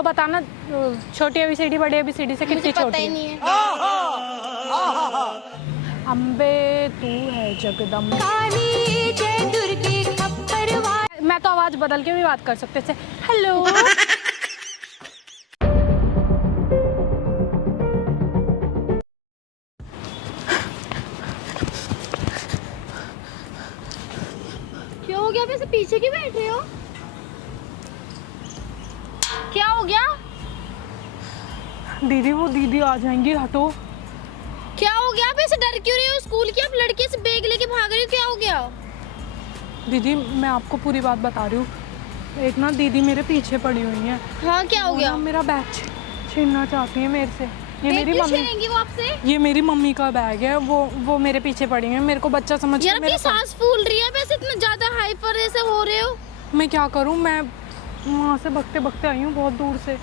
तो बताना छोटी ABCD बड़ी ABCD से कितनी छोटी? पता ही नहीं है। अम्बे तू है जगदम्बा। मैं तो आवाज बदल के भी बात कर सकते थे। हेलो क्या हो गया? वैसे पीछे क्यों बैठ रहे हो? क्या हो गया? दीदी, वो दीदी आ जाएंगी, हटो। क्या हो गया? आप ऐसे डर क्यों रहे हो? स्कूल की आप लड़के से बैग लेके भाग रहे हो, क्या हो गया? दीदी मैं आपको पूरी बात बता रही हूँ। एक ना दीदी मेरे पीछे पड़ी हुई है। हाँ, क्या हो गया? मेरा बैग छीनना चाहती है मेरे से। ये मेरी मम्मी छीनेंगी वो आपसे? ये मेरी मम्मी का बैग है। वो मेरे पीछे पड़ी है। मेरे को बच्चा समझ यार आपकी सांस फूल रही है, वैसे इतना ज्यादा हाइपर ऐसे हो रहे हो। मैं क्या करूँ? मैं वहाँ से बकते बकते आई हूँ बहुत दूर से।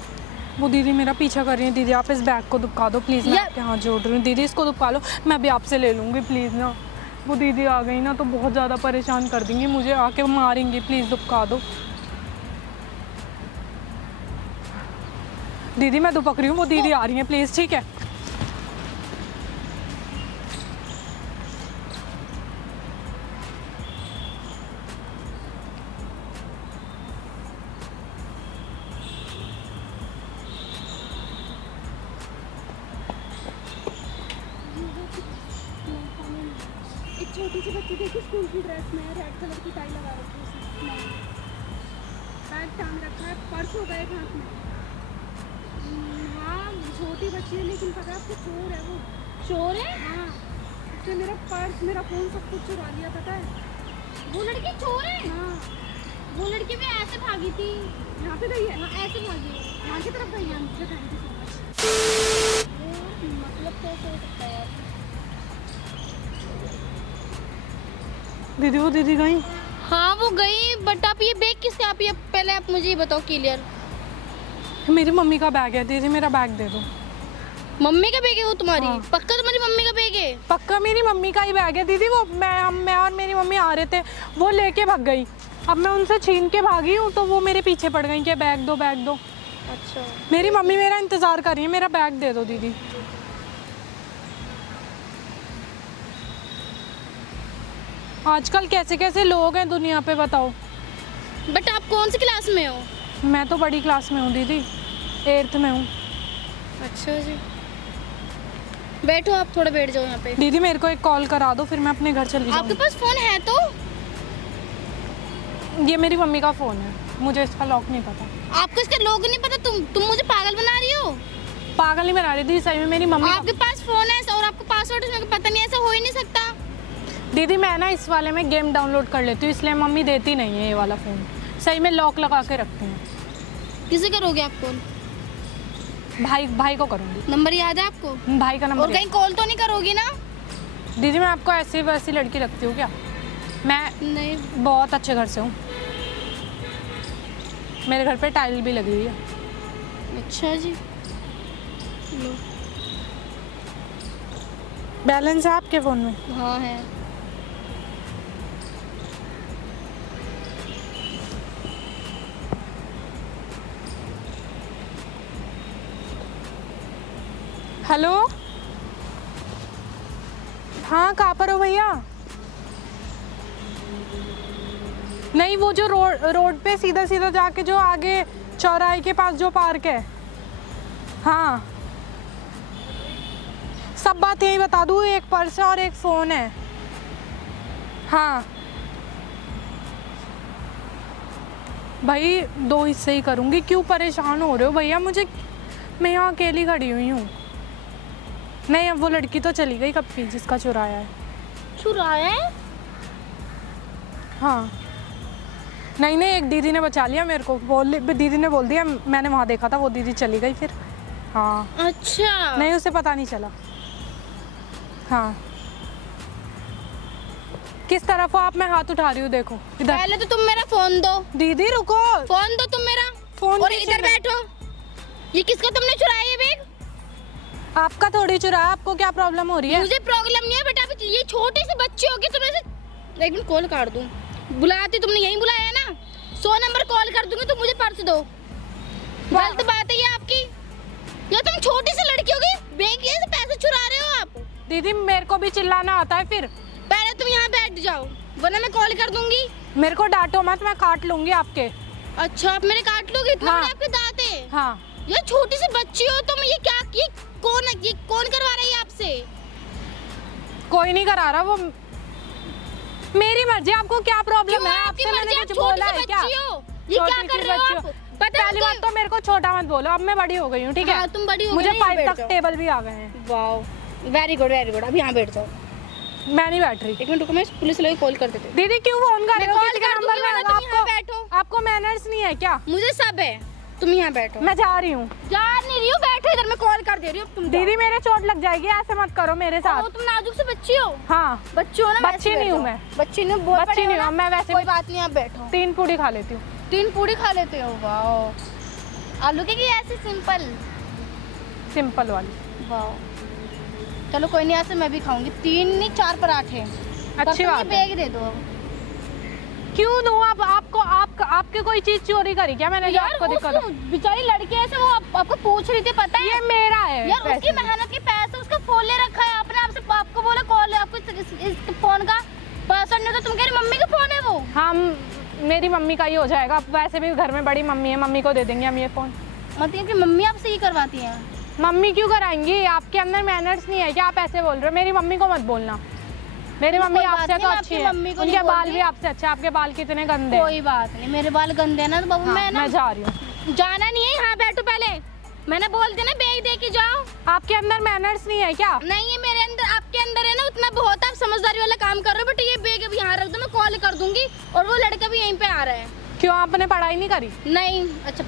वो दीदी मेरा पीछा कर रही है। दीदी आप इस बैग को दुबका दो प्लीज़, मैं आपके हाथ जोड़ रही हूँ। दीदी इसको दुबका लो, मैं भी आपसे ले लूँगी प्लीज़ ना। वो दीदी आ गई ना तो बहुत ज़्यादा परेशान कर देंगी मुझे, आके मारेंगी। प्लीज़ दुबका दो दीदी, मैं दुबक रही हूँ। वो दीदी आ रही है, प्लीज़। ठीक है एक छोटी सी बच्ची देखी स्कूल की ड्रेस में रेड कलर की टाई लगा रखी है उसने, बैग टांग रखा है, पर्स हो गए हाथ में। हाँ छोटी बच्ची है, लेकिन पता है आपको चोर है वो। चोर है? हाँ, उसने मेरा पर्स, मेरा फोन सब कुछ चुरा लिया, पता है। वो लड़की चोर है? हाँ, वो लड़की भी ऐसे भागी थी। यहाँ पे गई है? हाँ ऐसे भागी है, यहाँ की तरफ गई है। मुझे थैंक यू सो मच। मतलब कैसे हो सकता है यार? दीदी, वो दीदी गई। हाँ वो गई, बट आप ये बैग किसके? आप ये पहले आप मुझे ये बताओ क्लियर। मेरी मम्मी का बैग है दीदी, मेरा बैग दे दो। मम्मी का बैग है वो तुम्हारी? हाँ। पक्का तुम्हारी मम्मी का बैग है? पक्का मेरी मम्मी का ही बैग है दीदी। वो मैं और मेरी मम्मी आ रहे थे, वो लेके भाग गई। अब मैं उनसे छीन के भागी हूँ तो वो मेरे पीछे पड़ गई कि बैग दो बैग दो। अच्छा, मेरी मम्मी मेरा इंतजार कर रही है, मेरा बैग दे दो दीदी। आजकल कैसे कैसे लोग हैं दुनिया पे, बताओ। बट आप कौन सी क्लास में हो? मैं तो बड़ी क्लास में हूँ दीदी, 8th में हूँ। अच्छा जी, बैठो आप, थोड़ा बैठ जाओ यहाँ पे। दीदी मेरे को एक कॉल करा दो, फिर मैं अपने घर चली आपके जाऊँगी। पास फोन है तो? ये मेरी मम्मी का फ़ोन है, मुझे इसका लॉक नहीं पता। आपको इसका लॉक नहीं पता? तुम मुझे पागल बना रही हो? पागल नहीं बना रही थी, सही में मेरी मम्मी। आपके पास फोन है और आपको पासवर्ड उसमें पता नहीं, ऐसा हो ही नहीं सकता। दीदी मैं ना इस वाले में गेम डाउनलोड कर लेती हूँ, इसलिए मम्मी देती नहीं है ये वाला फ़ोन। सही में लॉक लगा के रखती हैं। किसे करोगे आप कॉल? भाई को करूँगी। नंबर याद है आपको? भाई का नंबर। और कहीं कॉल तो नहीं करोगी ना? दीदी मैं आपको ऐसी वैसी लड़की लगती हूँ क्या? मैं नहीं, बहुत अच्छे घर से हूँ, मेरे घर पे टाइल भी लगी हुई है। अच्छा जी। लो। बैलेंस है आपके फ़ोन में? हाँ है। हेलो, हाँ कहाँ पर हो भैया? नहीं, वो जो रोड पे सीधा सीधा जाके जो आगे चौराहे के पास जो पार्क है, हाँ सब बात यही बता दूँ, एक पर्स है और एक फ़ोन है। हाँ भाई 2 हिस्से ही करूँगी, क्यों परेशान हो रहे हो भैया मुझे? मैं यहाँ अकेली खड़ी हुई हूँ। नहीं, अब वो लड़की तो चली गई कब की, जिसका चुराया है। चुराया है? हाँ, नहीं एक दीदी ने बचा लिया मेरे को, दीदी ने बोल दिया, मैंने वहाँ देखा था, वो दीदी चली गई फिर। हाँ अच्छा, नहीं, उसे पता नहीं चला। हाँ किस तरफ हो आप? मैं हाथ उठा रही हूँ, देखो इधर। पहले तो तुम मेरा फोन दो। दीदी रुको, फोन दो तुम मेरा। फोन और इधर बैठो। ये किसका तुमने चुराया ये बैग? आपका थोड़ी चुराया, आपको क्या प्रॉब्लम हो रही है? मुझे प्रॉब्लम नहीं है, बट आप ये छोटे से बच्चे हो के तुम्हें से एक मिनट कॉल काट दूं। बुलाती तुमने यहीं बुलाया है ना? 100 नंबर कॉल कर दूंगी, तो मुझे पर्स दो। गलत बात है दीदी मेरे को भी चिल्लाना आता है फिर। पहले तुम यहाँ बैठ जाओ वरना मैं कॉल कर दूंगी। मेरे को डांटो मत, मैं काट लूंगी आपके। अच्छा आप मेरे काट लोगे? इतना हाँ। बड़े आपके दांत है। हाँ ये छोटी सी बच्ची हो तुम, ये क्या ये कौन करवा रहा है आपसे? कोई नहीं करा रहा, वो मेरी मर्जी। आपको क्या प्रॉब्लम क्यों है? आपकी आपसे मैंने मर्जी? कुछ आप बोला छोटी है सी क्या? बच्ची हो, ये क्या छोटी कर सी रहे हो बच्ची आप? हो। पता है पहली आपको? बात तो मेरे को छोटा मत बोलो, अब मैं बड़ी हो गई हूँ, ठीक है? हाँ, तुम बड़ी हो गई, मुझे यहाँ 5 बैठ तक जाओ। टेबल भी आ गए हैं। Wow very good. अब यहाँ बैठ जाओ। मैं नहीं बैठ रही। एक मिनट रुको, मैं पुलिस वाले को कॉल कर देती हूँ। दीदी क्यों फोन कर रहे हो? मैं किसी कॉल का कर नंबर दूंगी, वरना है? तुम यहाँ बैठो। आपको मैनर्स नहीं है क्या? मुझे सब है, तुम यहाँ बैठो। मैं जा रही हूँ। जा नहीं रही हूँ, बैठो इधर, मैं कॉल कर दे रही हूँ। तुम दीदी मेरे चोट लग जाएगी, ऐसे मत करो मेरे साथ। तुम नाजुक से बच्ची हो। हाँ बच्ची हो ना? बच्ची नहीं हूँ मैं। बच्ची नहीं, बहुत बच्ची बड़े हो नहीं ना? हूँ मैं, वैसे कोई बात नहीं, आप बैठो। 3 पूड़ी खा लेती हूँ। 3 पूड़ी खा लेते हो? वाओ। आलू के कि ऐसे सिंपल? सिंपल वाली। वाओ चलो कोई नहीं, ऐसे मैं भी खाऊंगी। 3 नहीं 4 पराठे। अच्छी बात है। बैग दे दो। क्यों दूँ? आप आपके कोई चीज चोरी करी क्या मैंने जो आपको दिक्कत हो? बेचारी लड़की है ऐसे, वो आपको पूछ रही थी, पता है? ये मेरा है यार उसकी पैसे। मेहनत के पैसे उसका फोन ले रखा है आपने। आपको बोला कॉल, आपको इस फोन का पासवर्ड नहीं, तो तुम कह रहे मम्मी का फोन है वो। हम मेरी मम्मी का ही हो जाएगा, वैसे भी घर में बड़ी मम्मी है, मम्मी को दे देंगे हम ये फोन। मतलब कि मम्मी आपसे ही करवाती हैं? मम्मी क्यों कराएंगी? आपके अंदर मैनर्स नहीं है क्या? आप ऐसे बोल रहे हो? मेरी मम्मी को मत बोलना। मेरी मम्मी कोई बात आपसे नहीं, तो मैं अच्छी आपकी है, मम्मी को उनके नहीं बोल बाल रही। भी आपसे अच्छे। आपके बाल कितने गंदे हैं। कोई बात नहीं, मेरे बाल गंदे हैं ना तो बाबू हाँ, मैं ना मैं जा रही हूँ। जाना नहीं है, यहाँ बैठो पहले। मैंने बोल दिया ना बैग दे के जाओ। आपके अंदर मैनर्स नहीं है क्या? नहीं है मेरे अंदर, आपके अंदर है ना, उतना बहुत आप समझदारी वाला काम कर रहे हो। बट ये बैग अभी यहाँ रख दो, मैं कॉल कर दूंगी। और वो लड़का भी यहीं पे आ रहा है। क्यों आपने पढ़ाई नहीं करी? नहीं अच्छा,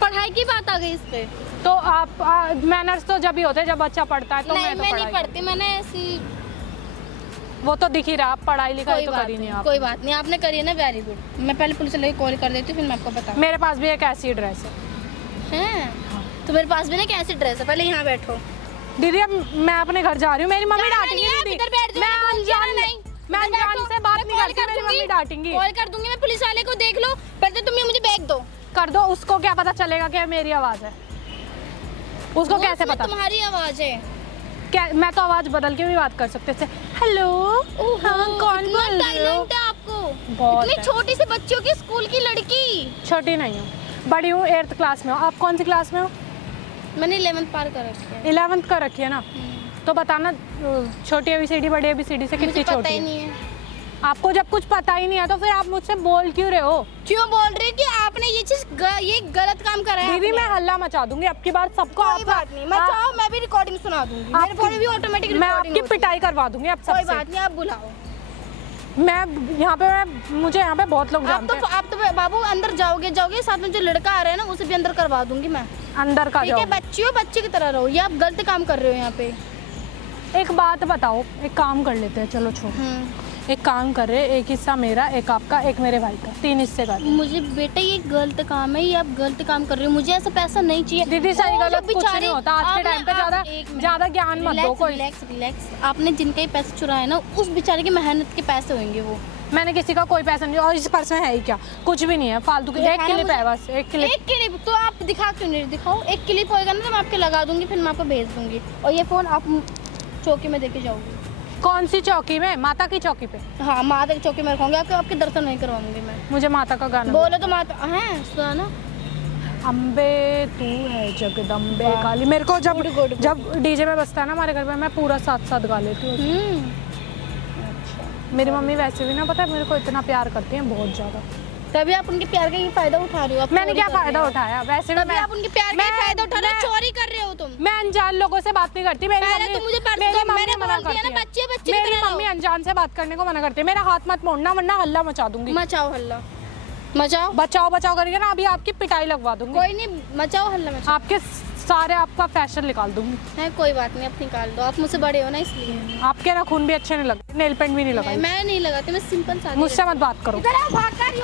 पढ़ाई की बात आ गई इस पे। तो आप मैनर्स तो जब ही होते हैं जब बच्चा पढ़ता है। तो नहीं मैं तो मैं नहीं पढ़ाई पढ़ती, मैंने ऐसी। वो तो दिख ही रहा, आप पढ़ाई लिखाई कोई तो बात करी नहीं नहीं, आप। कोई बात नहीं, आपने करी है ना, वेरी गुड। मैं पहले पुलिस वाले को कॉल कर देती हूँ, फिर मैं आपको बताऊँ। मेरे पास भी एक ऐसी ड्रेस है। तो मेरे पास भी ना कैसी ड्रेस है, पहले यहाँ बैठो। दीदी अब मैं अपने घर जा रही हूँ, मेरी मम्मी जाना डांटेंगी। नहीं है, आप दीदी इधर बैठ जाओ, मैं मैं बोलती हूँ ना, अनजान नहीं। मैं इधर अनजान बैठो, से बात मैं नहीं कॉल करती, कर मेरी दूंगी। मम्मी डांटेंगी। कॉल कर दूंगी मैं पुलिस वाले को, देख लो। पहले तुम ये मुझे बैग दो। कर दो, उसको क्या पता चलेगा कि मेरी आवाज है? उसको वो कैसे उसमें पता? तुम्हारी आवाज है। क्या मैं तो आवाज बदल के भी बात कर सकते थे। हेलो हाँ कौन इतना बोल रहे हो? टैलेंट है आपको। बहुत इतनी है। छोटी सी बच्चियों की स्कूल की लड़की। छोटी नहीं हूँ, बड़ी हूँ, 8th क्लास में हूँ। आप कौन सी क्लास में हो? मैंने 11th पार कर रखी है। 11th का रखी है ना? तो बताना छोटी ABCD बड़ी ABCD से मुझे कितनी पता छोटी ही है? नहीं है। आपको जब कुछ पता ही नहीं है तो फिर आप मुझसे बोल क्यों रहे हो? क्यों बोल रही कि आपने ये चीज ये गलत काम करा है? दीदी मैं हल्ला मचा दूंगी अब की बार सबको। कोई बात नहीं, मैं चाहो मैं भी रिकॉर्डिंग सुना दूंगी। मेरे फोन में भी ऑटोमेटिक मैं आपकी पिटाई करवा दूंगी अब कोई सबसे। बात नहीं, आप बुलाओ। मुझे यहाँ पे बहुत लोग जानते हैं। आप तो बाबू अंदर जाओगे, साथ में जो लड़का आ रहा है ना उसे भी अंदर करवा दूंगी मैं। अंदर का ठीक है, जाओ। बच्ची हो, बच्ची की तरह रहो। ये आप गलत काम कर रहे हो यहाँ पे। एक बात बताओ, एक काम कर लेते हैं, चलो छोड़ो। एक काम कर रहे, एक हिस्सा मेरा, एक आपका, एक मेरे भाई का, 3 हिस्से कर। मुझे बेटा ये गलत काम है, ये आप गलत काम कर रहे हो। मुझे ऐसा पैसा नहीं चाहिए। दीदी सही वो जो गलत कुछ बेचारे- नहीं होता आज के टाइम पे। ज्यादा ज्ञान मत दो कोई। रिलैक्स। आपने जिनका ही पैसे चुराए ना, उस बेचारे की मेहनत के पैसे होंगे वो। मैंने किसी का कोई पैसा नहीं। और इस पर्स में है ही क्या? कुछ भी नहीं है, फालतू की। एक दिखाना क्लिप है मुझे। बस, एक क्लिप। एक क्लिप तो आप दिखा क्यों नहीं? दिखाओ, एक क्लिप होएगा ना तो मैं आपके लगा दूंगी, फिर मैं आपको भेज दूंगी। और ये फोन आप चौकी में देके जाओगे। कौन सी चौकी में? माता की चौकी पे? हाँ, माता की चौकी में रखूंगी। आपके दर्शन नहीं करवाऊंगी मैं। मुझे माता का गाना बोलो तो माता है, सुना ना। अम्बे तू है जगदम्बे वाह। काली। मेरे को जब Good, good, good. जब डीजे में बजता है ना हमारे घर में, मैं पूरा साथ गा लेती हूँ। मेरी मम्मी वैसे भी ना, पता है, मेरे को इतना प्यार करती है, बहुत ज्यादा। तभी आप उनके प्यार का ये फायदा उठा रहे हो। आप मैंने चोरी क्या कर रहे फायदा हो। उठाया? वैसे भी तभी आप उनके प्यार का ये फायदा उठा रहे हो, चोरी कर रहे हो तुम। मैं अनजान लोगों से बात नहीं करती। मेरी पहले मम्मी तो मुझे पर्स मेरी दो, मम्मी मैंने मना बोल दिया करती ना, है। बच्चे की मेरी तरह मम्मी रहो। अनजान से बात करने को मना करती है। मेरा हाथ मत मोड़ना वरना हल्ला मचा दूंगी। मचाओ हल्ला, मचाओ। बचाओ बचाओ करके ना अभी आपकी पिटाई लगवा दूंगी। कोई नहीं, मचाओ हल्ला, मचाओ। आपके सारे आपका फैशन निकाल दूंगी। है कोई बात नहीं, आप निकाल दो। आप मुझसे बड़े हो ना इसलिए। आपके ना खून भी अच्छे नहीं लगते, नेल पेंट भी नहीं लगाई। मैं नहीं लगाती, मैं सिंपल सादी मुझसे मत बात करो। इधर आओ, भाग कर रही हो